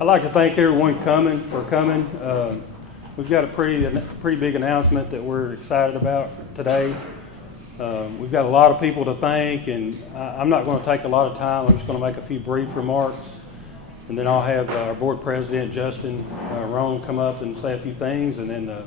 I'd like to thank everyone for coming. We've got a pretty big announcement that we're excited about today. We've got a lot of people to thank, and I'm not going to take a lot of time. I'm just going to make a few brief remarks, and then I'll have our board president, Justin Roan, come up and say a few things, and then the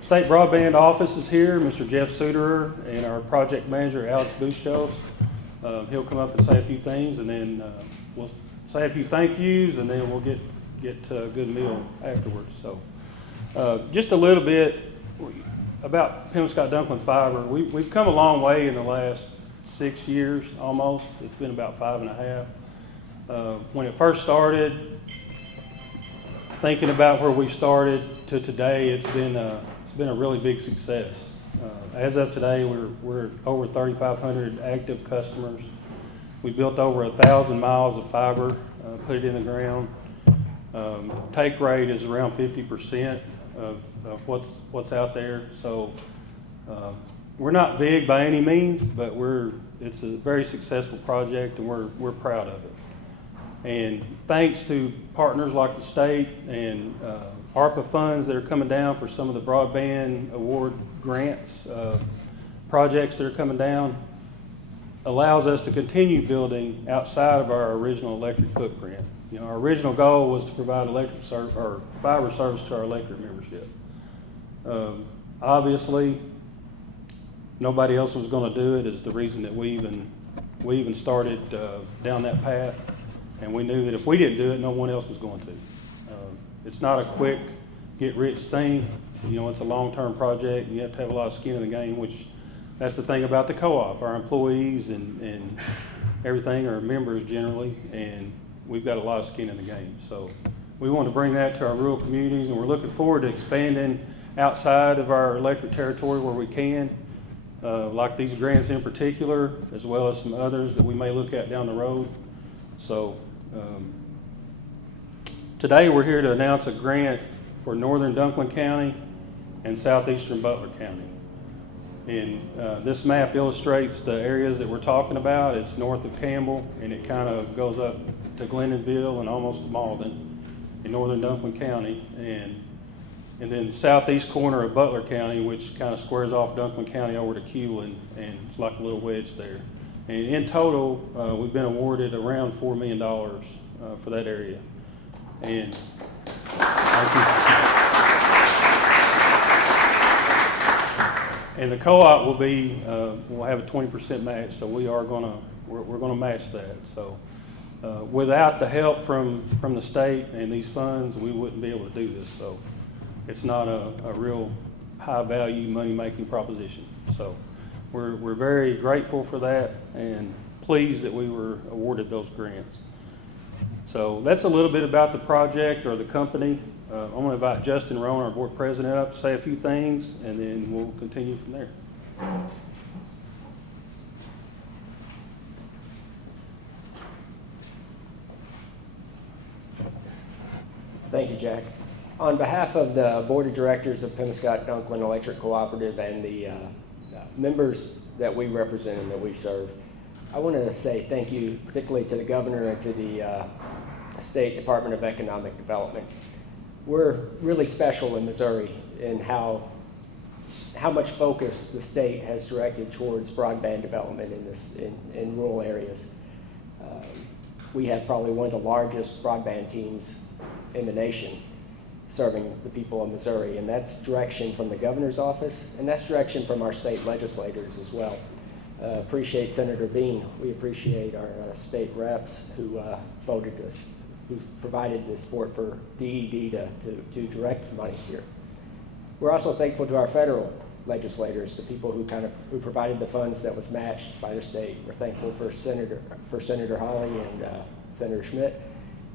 State Broadband Office is here, Mr. Jeff Suterer, and our project manager, Alex Buschos. He'll come up and say a few things, and then we'll say a few thank yous, and then we'll get to a good meal afterwards. So just a little bit about Pemiscot Dunklin Fiber. We've come a long way in the last 6 years almost. It's been about 5.5. When it first started, thinking about where we started to today, it's been a really big success. As of today, we're over 3,500 active customers. We built over 1,000 miles of fiber, put it in the ground. Take rate is around 50% of what's out there. So we're not big by any means, but it's a very successful project, and we're proud of it. And thanks to partners like the state and ARPA funds that are coming down for some of the broadband award grants, projects that are coming down, allows us to continue building outside of our original electric footprint. You know, our original goal was to provide fiber service to our electric membership. Obviously, nobody else was going to do it. Is the reason that we even started down that path, and we knew that if we didn't do it, no one else was going to. It's not a quick get-rich thing. So, you know, it's a long-term project, and you have to have a lot of skin in the game, which that's the thing about the co-op. Our employees and everything are members generally, and we've got a lot of skin in the game. So we want to bring that to our rural communities, and we're looking forward to expanding outside of our electric territory where we can, like these grants in particular, as well as some others that we may look at down the road. So today we're here to announce a grant for Northern Dunklin County and Southeastern Butler County. And this map illustrates the areas that we're talking about. It's north of Campbell, and it kind of goes up to Glendonville and almost to Malden in Northern Dunklin County. And then the southeast corner of Butler County, which kind of squares off Dunklin County over to Culen, and it's like a little wedge there. And in total, we've been awarded around $4 million for that area. And thank you. And the co-op will be, we'll have a 20% match, so we're gonna match that. So without the help from the state and these funds, we wouldn't be able to do this. So it's not a real high value money making proposition. So we're very grateful for that and pleased that we were awarded those grants. So that's a little bit about the project or the company. I'm going to invite Justin Roan, our board president, up to say a few things, and then we'll continue from there. Thank you, Jack. On behalf of the board of directors of Pemiscot Dunklin Electric Cooperative and the members that we represent and that we serve, I wanted to say thank you particularly to the governor and to the State Department of Economic Development. We're really special in Missouri in how much focus the state has directed towards broadband development in rural areas. We have probably one of the largest broadband teams in the nation serving the people of Missouri, and that's direction from the governor's office, and that's direction from our state legislators as well. Appreciate Senator Bean. We appreciate our state reps who voted us, who provided the support for DED to direct money here. We're also thankful to our federal legislators, the people who provided the funds that was matched by the state. We're thankful for Senator Hawley and Senator Schmidt.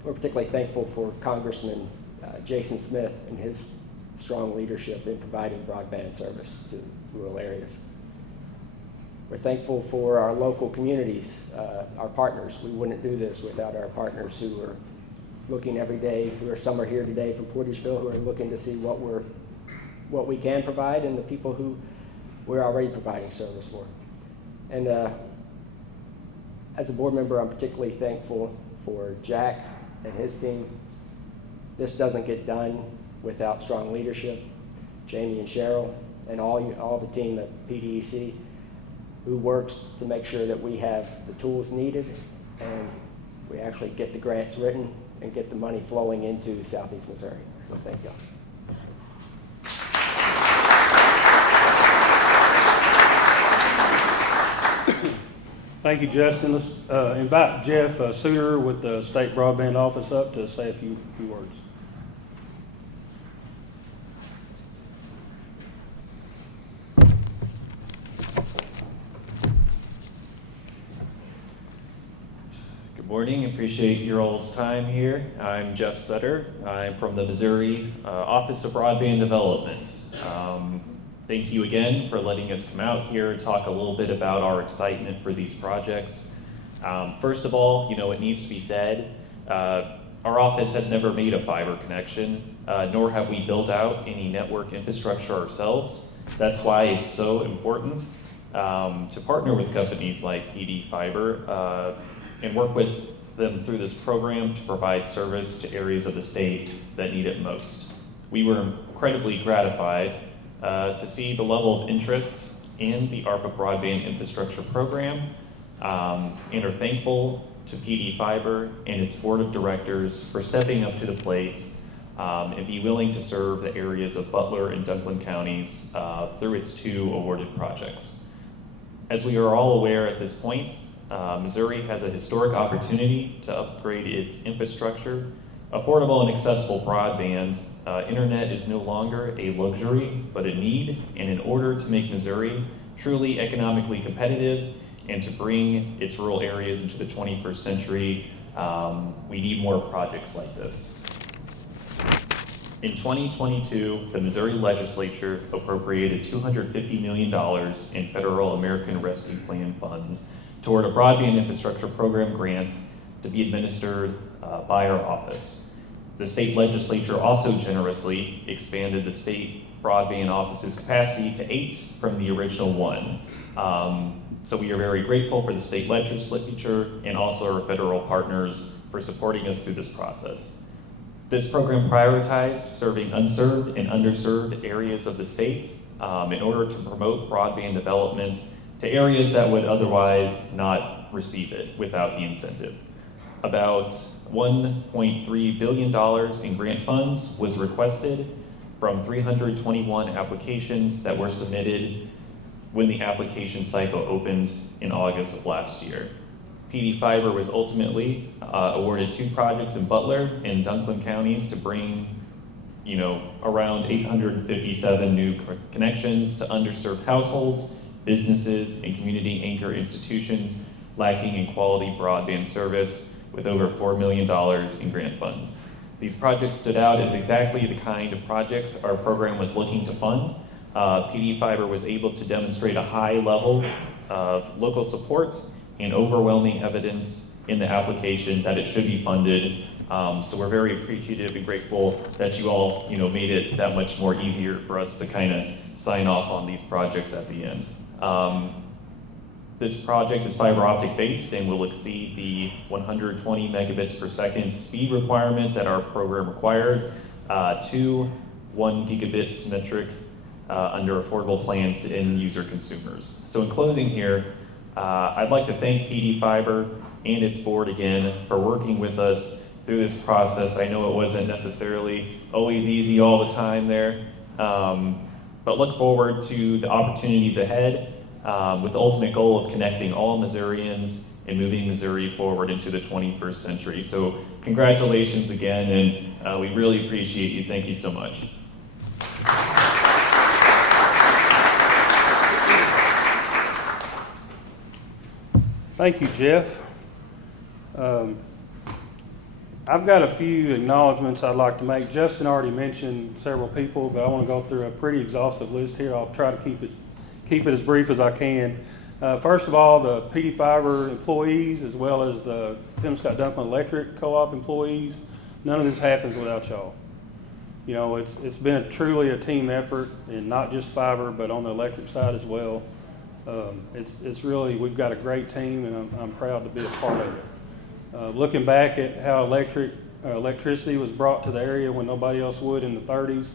We're particularly thankful for Congressman Jason Smith and his strong leadership in providing broadband service to rural areas. We're thankful for our local communities, our partners. We wouldn't do this without our partners who are looking every day. Some are here today from Portageville who are looking to see what we can provide and the people who we're already providing service for. And as a board member, I'm particularly thankful for Jack and his team This doesn't get done without strong leadership. Jamie and Cheryl and all the team at PDEC who works to make sure that we have the tools needed and we actually get the grants written and get the money flowing into Southeast Missouri. So thank y'all. Thank you, Justin. Let's invite Jeff Suter with the State Broadband Office up to say a few words. Good morning. Appreciate your all's time here. I'm Jeff Sutter. I'm from the Missouri Office of Broadband Development. Thank you again for letting us come out here and talk a little bit about our excitement for these projects. First of all, it needs to be said, our office has never made a fiber connection, nor have we built out any network infrastructure ourselves. That's why it's so important to partner with companies like PD Fiber and work with them through this program to provide service to areas of the state that need it most. We were incredibly gratified to see the level of interest in the ARPA broadband infrastructure program and are thankful to PD Fiber and its board of directors for stepping up to the plate and be willing to serve the areas of Butler and Dunklin counties through its 2 awarded projects. As we are all aware at this point, Missouri has a historic opportunity to upgrade its infrastructure. Affordable and accessible broadband internet is no longer a luxury, but a need, and in order to make Missouri truly economically competitive and to bring its rural areas into the 21st century, we need more projects like this. In 2022, the Missouri legislature appropriated $250 million in federal American Rescue Plan funds toward a broadband infrastructure program grant to be administered by our office. The state legislature also generously expanded the state broadband office's capacity to 8 from the original 1. So we are very grateful for the state legislature and also our federal partners for supporting us through this process. This program prioritized serving unserved and underserved areas of the state in order to promote broadband development to areas that would otherwise not receive it without the incentive. About $1.3 billion in grant funds was requested from 321 applications that were submitted when the application cycle opened in August of last year. PD Fiber was ultimately awarded 2 projects in Butler and Dunklin counties to bring, around 857 new connections to underserved households, businesses, and community anchor institutions lacking in quality broadband service with over $4 million in grant funds. These projects stood out as exactly the kind of projects our program was looking to fund. PD Fiber was able to demonstrate a high level of local support and overwhelming evidence in the application that it should be funded. So we're very appreciative and grateful that you all, made it that much more easier for us to kind of sign off on these projects at the end. This project is fiber optic based and will exceed the 120 megabits per second speed requirement that our program required to 1 gigabit symmetric under affordable plans to end user consumers. So in closing here, I'd like to thank PD Fiber and its board again for working with us through this process. I know it wasn't necessarily always easy all the time there, but look forward to the opportunities ahead with the ultimate goal of connecting all Missourians and moving Missouri forward into the 21st century. So congratulations again, and we really appreciate you. Thank you so much. Thank you, Jeff. I've got a few acknowledgments I'd like to make. Justin already mentioned several people, but I want to go through a pretty exhaustive list here. I'll try to keep it as brief as I can. First of all, the PD Fiber employees, as well as the Pemiscot Dunklin Electric Co-op employees, none of this happens without y'all. It's been truly a team effort, and not just fiber, but on the electric side as well. It's really, we've got a great team, and I'm proud to be a part of it. Looking back at how electric electricity was brought to the area when nobody else would in the 30s.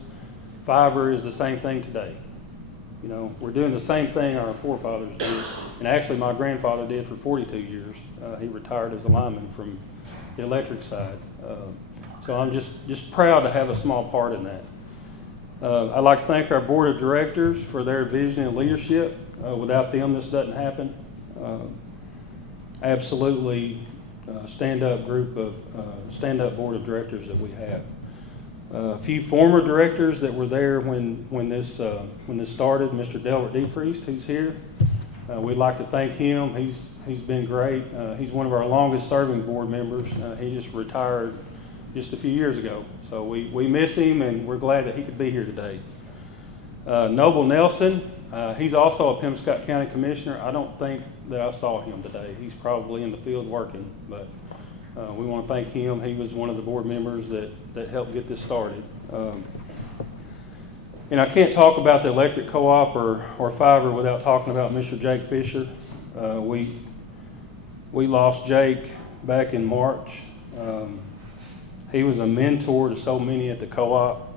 Fiber is the same thing today. You know, we're doing the same thing our forefathers did, and actually my grandfather did for 42 years. He retired as a lineman from the electric side. So I'm just proud to have a small part in that. I'd like to thank our board of directors for their vision and leadership. Without them, this doesn't happen. Absolutely stand-up group of stand-up board of directors that we have. A few former directors that were there when this started. Mr. Delbert DePriest, who's here. We'd like to thank him. He's been great. He's one of our longest-serving board members. He just retired just a few years ago, so we miss him, and we're glad that he could be here today. Noble Nelson, he's also a Pemiscot County Commissioner. I don't think that I saw him today. He's probably in the field working, but we want to thank him. He was one of the board members that helped get this started. And I can't talk about the electric co-op or fiber without talking about Mr. Jake Fisher. We lost Jake back in March. He was a mentor to so many at the co-op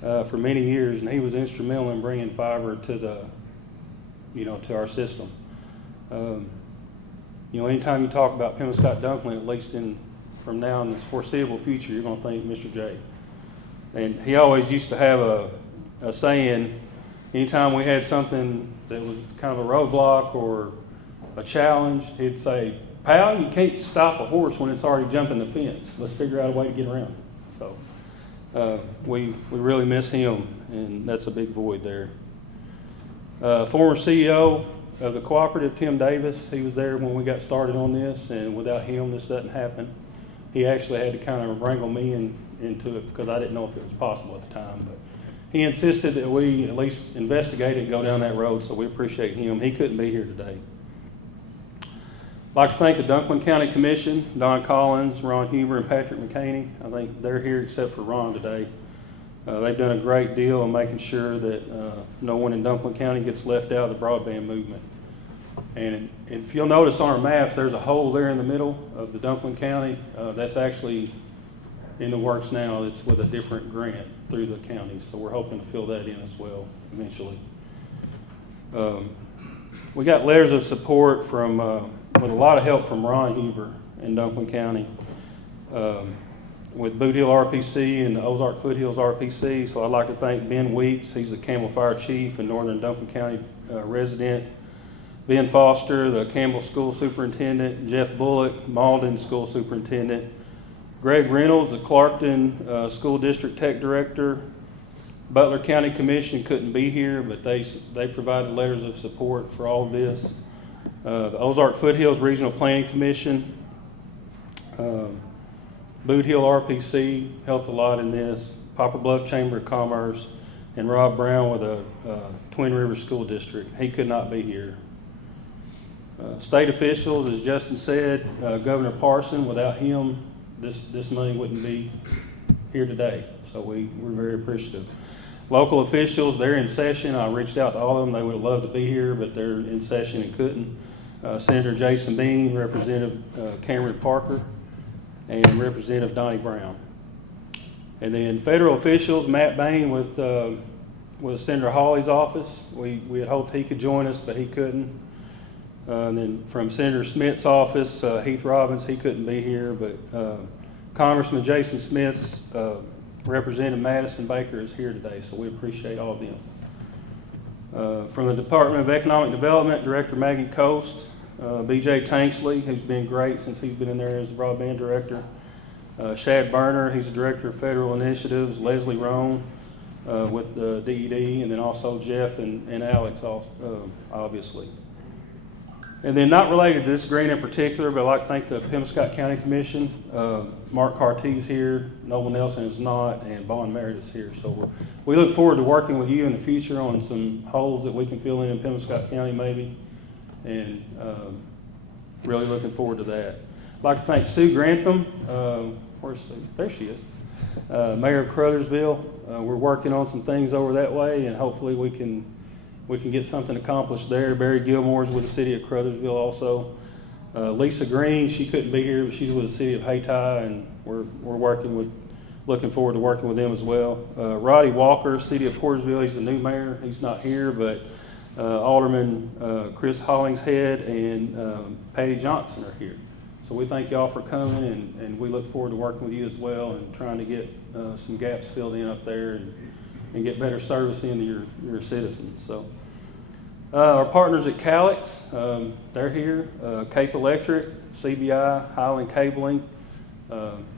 for many years, and he was instrumental in bringing fiber to to our system. Anytime you talk about Pemiscot Dunklin, at least from now in the foreseeable future, you're going to think Mr. Jake. And he always used to have a saying, anytime we had something that was kind of a roadblock or a challenge, he'd say, "Pal, you can't stop a horse when it's already jumping the fence. Let's figure out a way to get around it." So we really miss him, and that's a big void there. Former CEO of the cooperative, Tim Davis, he was there when we got started on this, and without him, this doesn't happen. He actually had to kind of wrangle me into it because I didn't know if it was possible at the time. But he insisted that we at least investigate it and go down that road, so we appreciate him. He couldn't be here today. I'd like to thank the Dunklin County Commission, Don Collins, Ron Huber, and Patrick McCaney. I think they're here except for Ron today. They've done a great deal in making sure that no one in Dunklin County gets left out of the broadband movement. And if you'll notice on our maps, there's a hole there in the middle of the Dunklin County. That's actually in the works now. It's with a different grant through the county, so we're hoping to fill that in as well eventually. We got letters of support with a lot of help from Ron Huber in Dunklin County, with Boot Hill RPC and the Ozark Foothills RPC. So I'd like to thank Ben Weeks. He's the Campbell Fire Chief and Northern Dunklin County resident. Ben Foster, the Campbell School Superintendent. Jeff Bullock, Malden School Superintendent. Greg Reynolds, the Clarkton School District Tech Director. Butler County Commission couldn't be here, but they provided letters of support for all of this. The Ozark Foothills Regional Planning Commission, Boot Hill RPC helped a lot in this, Poplar Bluff Chamber of Commerce, and Rob Brown with the Twin Rivers School District. He could not be here. State officials, as Justin said, Governor Parson, without him, this money wouldn't be here today. So we're very appreciative. Local officials, they're in session. I reached out to all of them. They would have loved to be here, but they're in session and couldn't. Senator Jason Bean, Representative Cameron Parker, and Representative Donnie Brown. And then federal officials, Matt Bain with Senator Hawley's office. We had hoped he could join us, but he couldn't. And then from Senator Smith's office, Heath Robbins, he couldn't be here, but Congressman Jason Smith's Representative Madison Baker is here today, so we appreciate all of them. From the Department of Economic Development, Director Maggie Coast, BJ Tanksley, who's been great since he's been in there as the broadband director. Shad Berner, he's the Director of Federal Initiatives. Leslie Roan with the DED, and then also Jeff and Alex, obviously. And then not related to this grant in particular, but I'd like to thank the Pemiscot County Commission. Mark Carty's here, Noble Nelson is not, and Bond Meredith's here. So we look forward to working with you in the future on some holes that we can fill in Pemiscot County maybe, and really looking forward to that. I'd like to thank Sue Grantham. Where's Sue? There she is. Mayor of Crothersville. We're working on some things over that way, and hopefully we can get something accomplished there. Barry Gilmore's with the city of Crothersville also. Lisa Green, she couldn't be here, but she's with the city of Hayti, and we're looking forward to working with them as well. Roddy Walker, city of Portersville, he's the new mayor. He's not here, but Alderman Chris Hollingshead and Patty Johnson are here. So we thank y'all for coming, and we look forward to working with you as well and trying to get some gaps filled in up there and get better service into your citizens. So our partners at Calix, they're here. Cape Electric, CBI, Highland Cabling,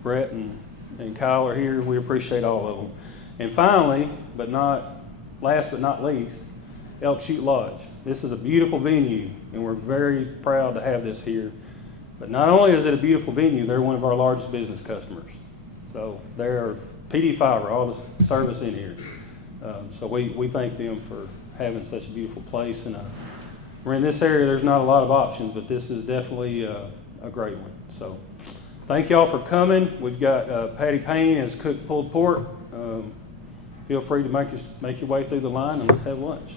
Brett and Kyle are here. We appreciate all of them. And finally, last but not least, Elk Chute Lodge. This is a beautiful venue, and we're very proud to have this here. But not only is it a beautiful venue, they're one of our largest business customers. So they're PD Fiber, all the service in here. So we thank them for having such a beautiful place. And we're in this area, there's not a lot of options, but this is definitely a great one. So thank y'all for coming. We've got Patty Payne as cooked pulled pork. Feel free to make your way through the line, and let's have lunch.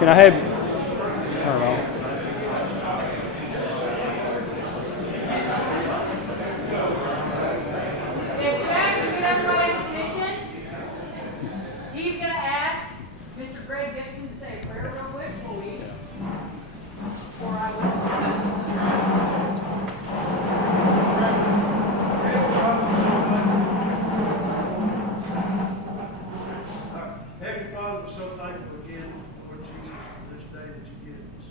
Can I have, turn on. If Jack can get everybody's attention, he's going to ask Mr. Greg Dixon to say a prayer real quick before I will. Heavenly Father, we're so thankful again, Lord Jesus, for this day that you give us.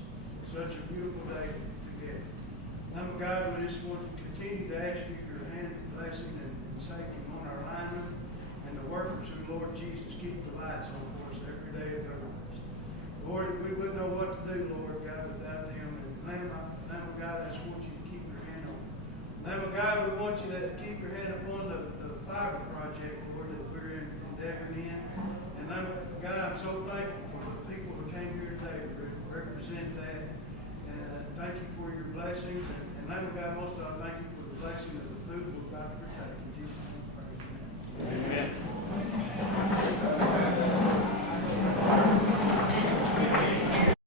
Such a beautiful day together. Number God, we just want to continue to ask you your hand of blessing and safety on our linemen and the workers who, Lord Jesus, keep the lights on for us every day of their lives. Lord, we wouldn't know what to do, Lord God, without them. And Lamb of God, I just want you to keep your hand on them. Lamb of God, we want you to keep your hand upon the fiber project, Lord, that we're endeavoring in. And God, I'm so thankful for the people who came here today to represent that. And thank you for your blessings. And Lamb of God, most of all, thank you for the blessing of the food we're about to partake.